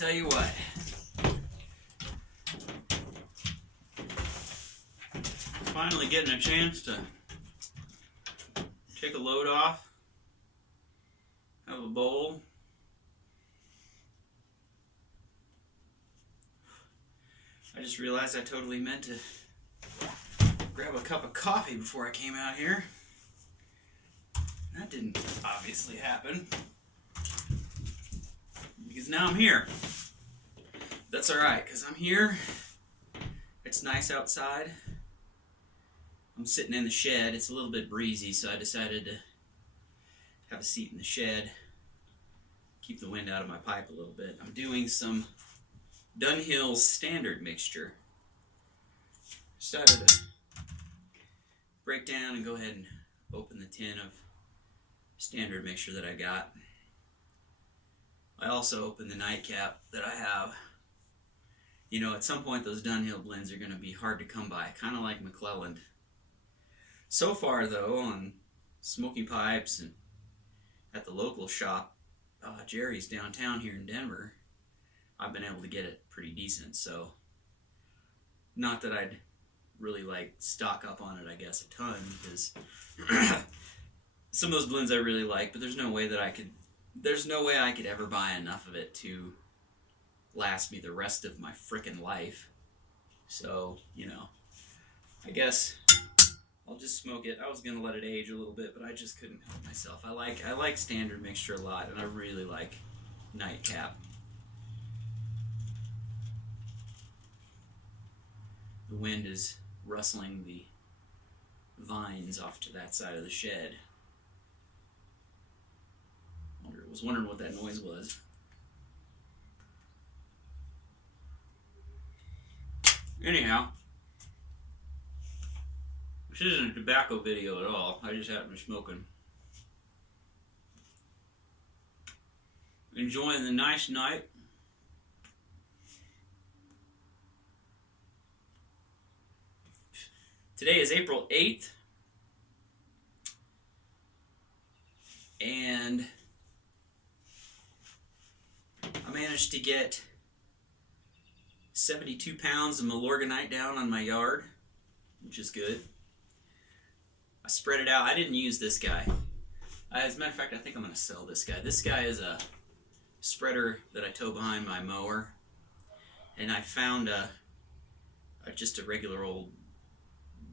tell you what. Finally getting a chance to take a load off, have a bowl. I just realized I totally meant to grab a cup of coffee before I came out here. That didn't obviously happen, because now I'm here. That's alright, because I'm here. It's nice outside. I'm sitting in the shed. It's a little bit breezy, so I decided to have a seat in the shed, keep the wind out of my pipe a little bit. I'm doing some Dunhill Standard Mixture. Decided to break down and go ahead and open the tin of Standard Mixture that I got. I also opened the nightcap that I have. You know, at some point those Dunhill blends are going to be hard to come by, kind of like McClelland. So far, though, on Smoky Pipes and at the local shop, Jerry's downtown here in Denver, I've been able to get it pretty decent. So, not that I'd really like stock up on it, I guess, a ton, because some of those blends I really like, but there's no way I could ever buy enough of it to last me the rest of my frickin' life. So, you know, I guess I'll just smoke it. I was gonna let it age a little bit, but I just couldn't help myself. I like Standard Mixture a lot, and I really like Nightcap. The wind is rustling the vines off to that side of the shed. I was wondering what that noise was. Anyhow, this isn't a tobacco video at all. I just happen to be smoking. Enjoying the nice night. Today is April 8th. And I managed to get 72 pounds of Milorganite down on my yard, which is good. I spread it out. I didn't use this guy. As a matter of fact, I think I'm going to sell this guy. This guy is a spreader that I tow behind my mower. And I found just a regular old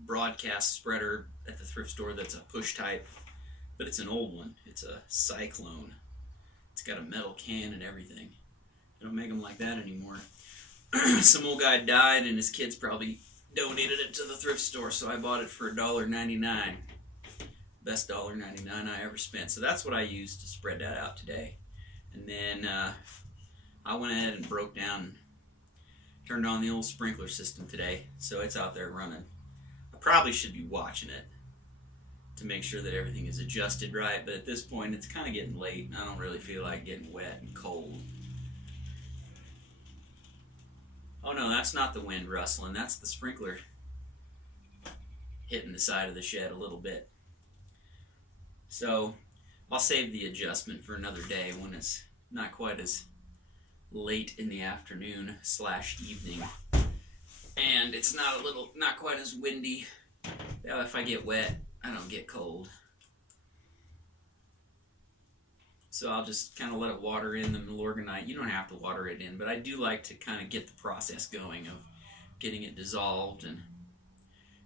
broadcast spreader at the thrift store that's a push type. But it's an old one. It's a Cyclone. It's got a metal can and everything. They don't make them like that anymore. Some old guy died and his kids probably donated it to the thrift store, so I bought it for $1.99. Best $1.99 I ever spent. So that's what I used to spread that out today. And then I went ahead and broke down and turned on the old sprinkler system today, so it's out there running. I probably should be watching it to make sure that everything is adjusted right, but at this point it's kind of getting late and I don't really feel like getting wet and cold. Oh no, that's not the wind rustling, that's the sprinkler hitting the side of the shed a little bit. So I'll save the adjustment for another day when it's not quite as late in the afternoon / evening and it's not quite as windy. Now if I get wet, I don't get cold. So I'll just kind of let it water in the Milorganite. You don't have to water it in, but I do like to kind of get the process going of getting it dissolved and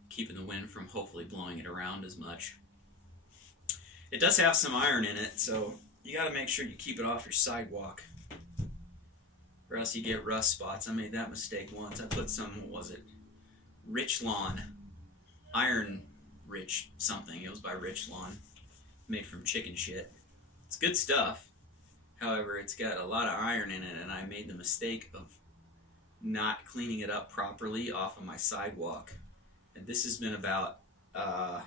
keeping the wind from hopefully blowing it around as much. It does have some iron in it, so you got to make sure you keep it off your sidewalk, or else you get rust spots. I made that mistake once. I put some, what was it? Rich Lawn. Iron Rich something. It was by Rich Lawn. Made from chicken shit. It's good stuff. However, it's got a lot of iron in it, and I made the mistake of not cleaning it up properly off of my sidewalk. And this has been about, 8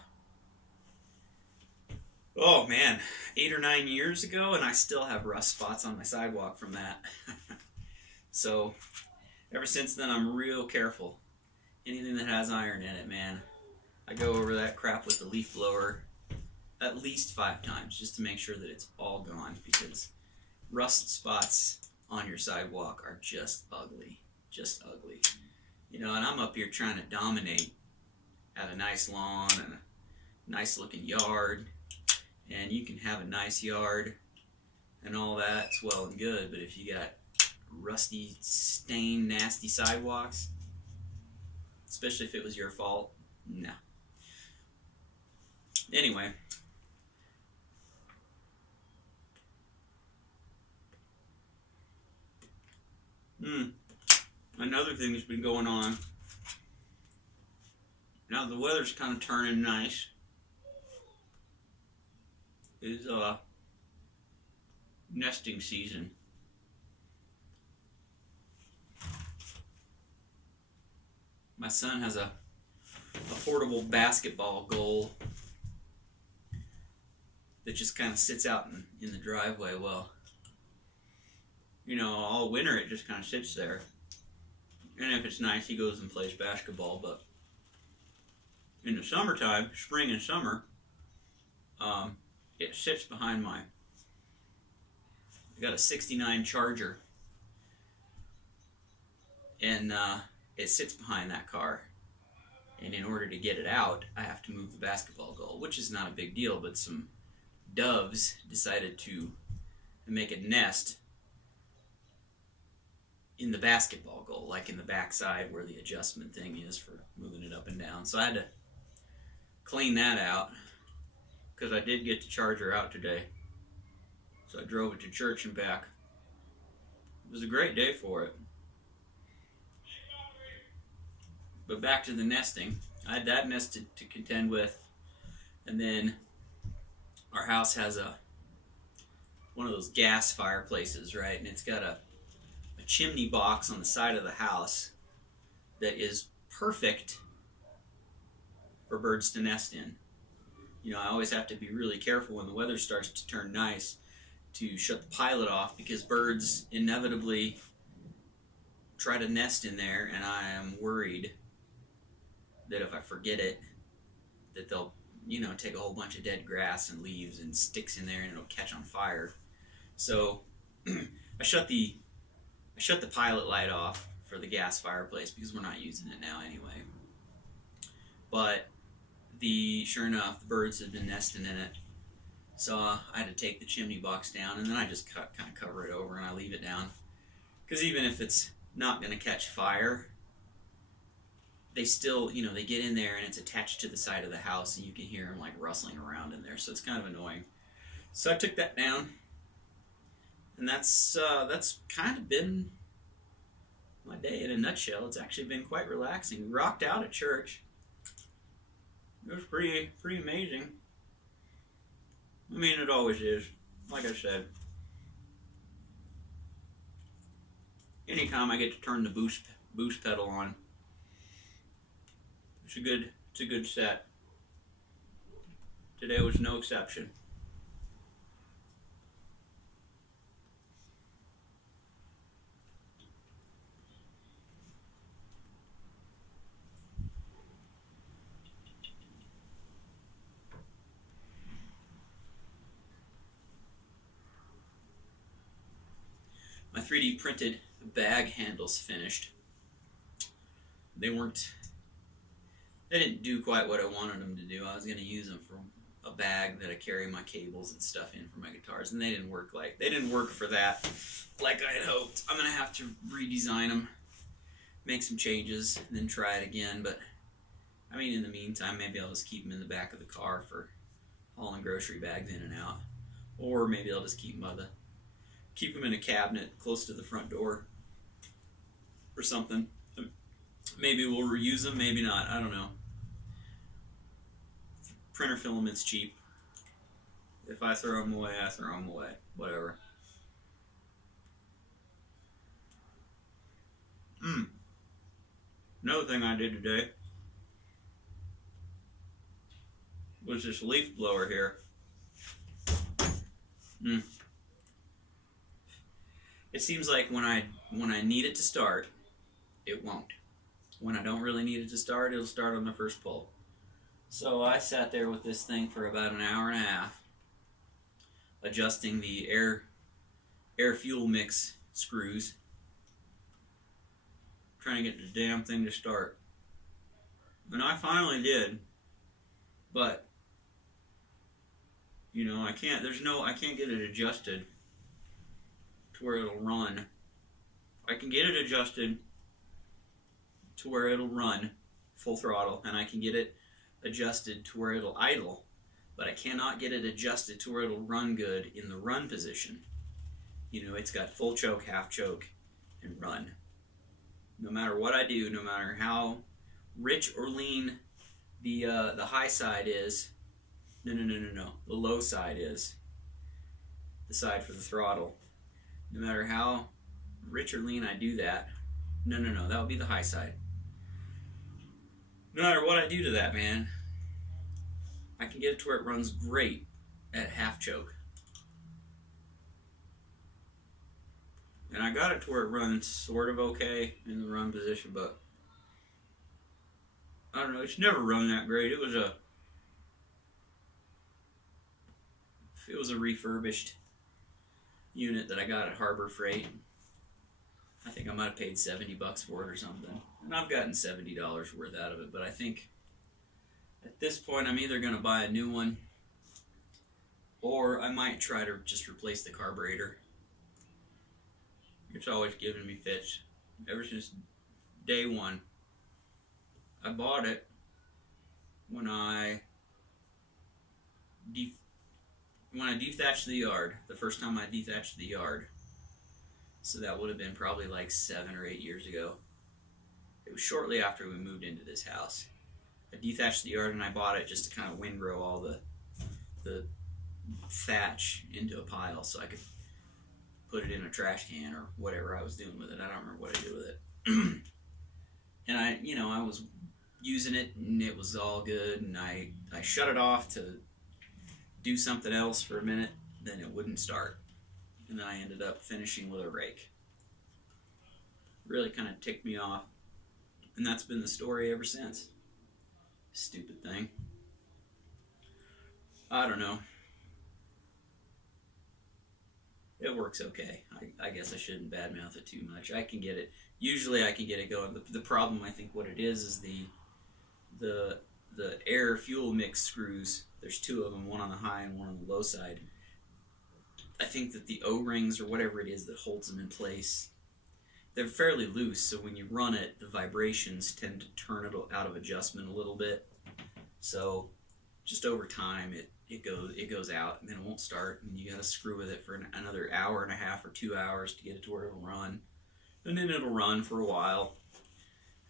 or 9 years ago, and I still have rust spots on my sidewalk from that. So, ever since then, I'm real careful. Anything that has iron in it, man. I go over that crap with the leaf blower at least 5 times just to make sure that it's all gone, because rust spots on your sidewalk are just ugly. Just ugly. You know, and I'm up here trying to dominate, have a nice lawn and a nice looking yard. And you can have a nice yard and all that, it's well and good, but if you got rusty, stained, nasty sidewalks, especially if it was your fault, no. Anyway. Another thing that's been going on. Now the weather's kind of turning nice. Is nesting season. My son has a portable basketball goal that just kind of sits out in the driveway. Well, you know, all winter it just kind of sits there. And if it's nice, he goes and plays basketball. But in the summertime, spring and summer, it sits behind I got a 69 Charger. And it sits behind that car. And in order to get it out, I have to move the basketball goal, which is not a big deal, but some doves decided to make a nest in the basketball goal, like in the backside where the adjustment thing is for moving it up and down. So I had to clean that out because I did get the Charger out today. So I drove it to church and back. It was a great day for it. But back to the nesting. I had that nest to contend with, and then our house has one of those gas fireplaces, right? And it's got a chimney box on the side of the house that is perfect for birds to nest in. You know, I always have to be really careful when the weather starts to turn nice to shut the pilot off because birds inevitably try to nest in there, and I am worried that if I forget it, that they'll, you know, take a whole bunch of dead grass and leaves and sticks in there and it'll catch on fire. So I shut the pilot light off for the gas fireplace because we're not using it now anyway. But sure enough, the birds have been nesting in it. So I had to take the chimney box down, and then I just kind of cover it over and I leave it down. Because even if it's not going to catch fire, they still, you know, they get in there and it's attached to the side of the house and you can hear them like rustling around in there. So it's kind of annoying. So I took that down. And that's kind of been my day in a nutshell. It's actually been quite relaxing. We rocked out at church. It was pretty amazing. I mean, it always is. Like I said, anytime I get to turn the boost pedal on, it's a good set. Today was no exception. My 3D printed bag handles finished. They didn't do quite what I wanted them to do. I was going to use them for a bag that I carry my cables and stuff in for my guitars, and they didn't work for that like I had hoped. I'm going to have to redesign them, make some changes, and then try it again. But I mean, in the meantime, maybe I'll just keep them in the back of the car for hauling grocery bags in and out, or maybe I'll just keep them in a cabinet close to the front door or something. Maybe we'll reuse them, maybe not. I don't know. Printer filament's cheap. If I throw them away, I throw them away. Whatever. Another thing I did today was this leaf blower here. It seems like when I need it to start, it won't. When I don't really need it to start, it'll start on the first pull. So I sat there with this thing for about an hour and a half, adjusting the air fuel mix screws. Trying to get the damn thing to start. And I finally did. But, you know, I can't get it adjusted to where it'll run. I can get it adjusted to where it'll run full throttle, and I can get it adjusted to where it'll idle, but I cannot get it adjusted to where it'll run good in the run position. You know, it's got full choke, half choke, and run. No matter what I do, no matter how rich or lean the high side is, no, the low side is, the side for the throttle. No matter how rich or lean I do that, no, that would be the high side. No matter what I do to that, man, I can get it to where it runs great at half choke. And I got it to where it runs sort of okay in the run position, but I don't know, it's never run that great. It was a refurbished unit that I got at Harbor Freight. I think I might have paid $70 for it or something. And I've gotten $70 worth out of it, but I think at this point I'm either going to buy a new one or I might try to just replace the carburetor. It's always given me fits ever since day one. I bought it when I dethatched the yard, the first time I dethatched the yard. So that would have been probably like 7 or 8 years ago. It was shortly after we moved into this house. I dethatched the yard and I bought it just to kind of windrow all the thatch into a pile so I could put it in a trash can or whatever I was doing with it. I don't remember what I did with it. And I was using it and it was all good, and I shut it off to do something else for a minute, then it wouldn't start. And then I ended up finishing with a rake. Really kind of ticked me off. And that's been the story ever since. Stupid thing. I don't know. It works okay. I guess I shouldn't badmouth it too much. I can get it. Usually I can get it going. The problem, I think what it is the air fuel mix screws. There's 2 of them, one on the high and one on the low side. I think that the O-rings or whatever it is that holds them in place, they're fairly loose, so when you run it, the vibrations tend to turn it out of adjustment a little bit. So just over time, it goes out, and then it won't start, and you got to screw with it for another hour and a half or 2 hours to get it to where it'll run. And then it'll run for a while,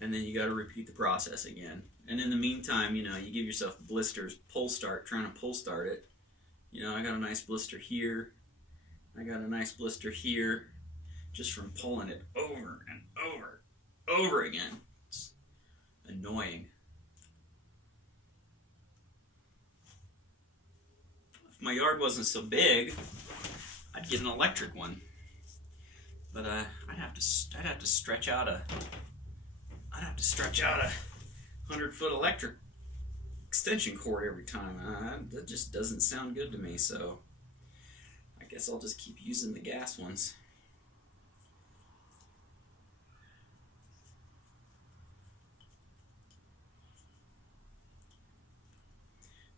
and then you got to repeat the process again. And in the meantime, you give yourself blisters, trying to pull start it. I got a nice blister here. I got a nice blister here, just from pulling it over and over again. It's annoying. If my yard wasn't so big, I'd get an electric one. But I'd have to stretch out a 100-foot electric extension cord every time. That just doesn't sound good to me, so I guess I'll just keep using the gas ones.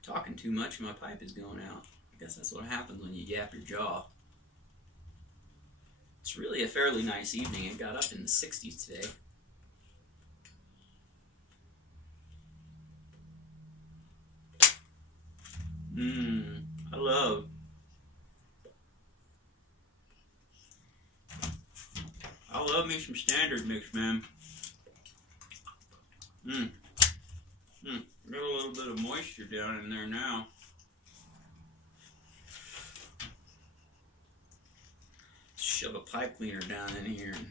Talking too much, my pipe is going out. I guess that's what happens when you gap your jaw. It's really a fairly nice evening. It got up in the 60s today. I love me some standard mix, man. Got a little bit of moisture down in there now. Shove a pipe cleaner down in here and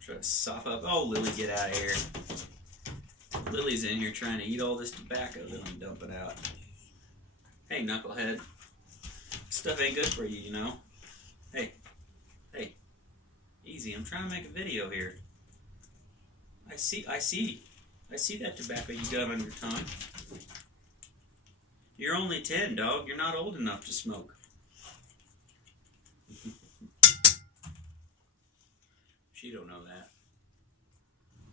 try to sop up. Oh, Lily, get out of here. Lily's in here trying to eat all this tobacco that I'm dumping out. Hey, knucklehead. Stuff ain't good for you, you know. Hey. Easy, I'm trying to make a video here. I see that tobacco you got on your tongue. You're only 10, dog. You're not old enough to smoke. She don't know that.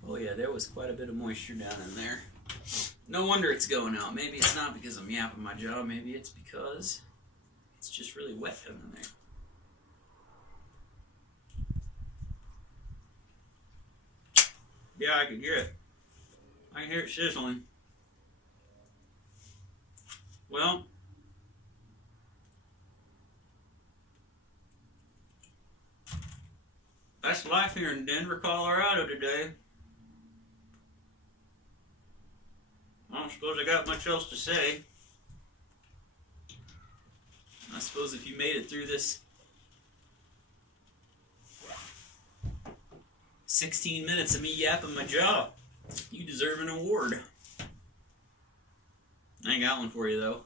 Oh yeah, there was quite a bit of moisture down in there. No wonder it's going out. Maybe it's not because I'm yapping my jaw. Maybe it's because it's just really wet down in there. Yeah, I can hear it. I can hear it sizzling. Well, that's life here in Denver, Colorado today. I don't suppose I got much else to say. I suppose if you made it through this 16 minutes of me yapping my jaw, you deserve an award. I ain't got one for you though.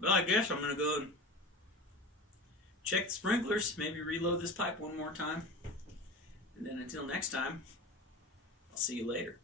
Well, I guess I'm gonna go and check the sprinklers, maybe reload this pipe one more time. And then until next time, I'll see you later.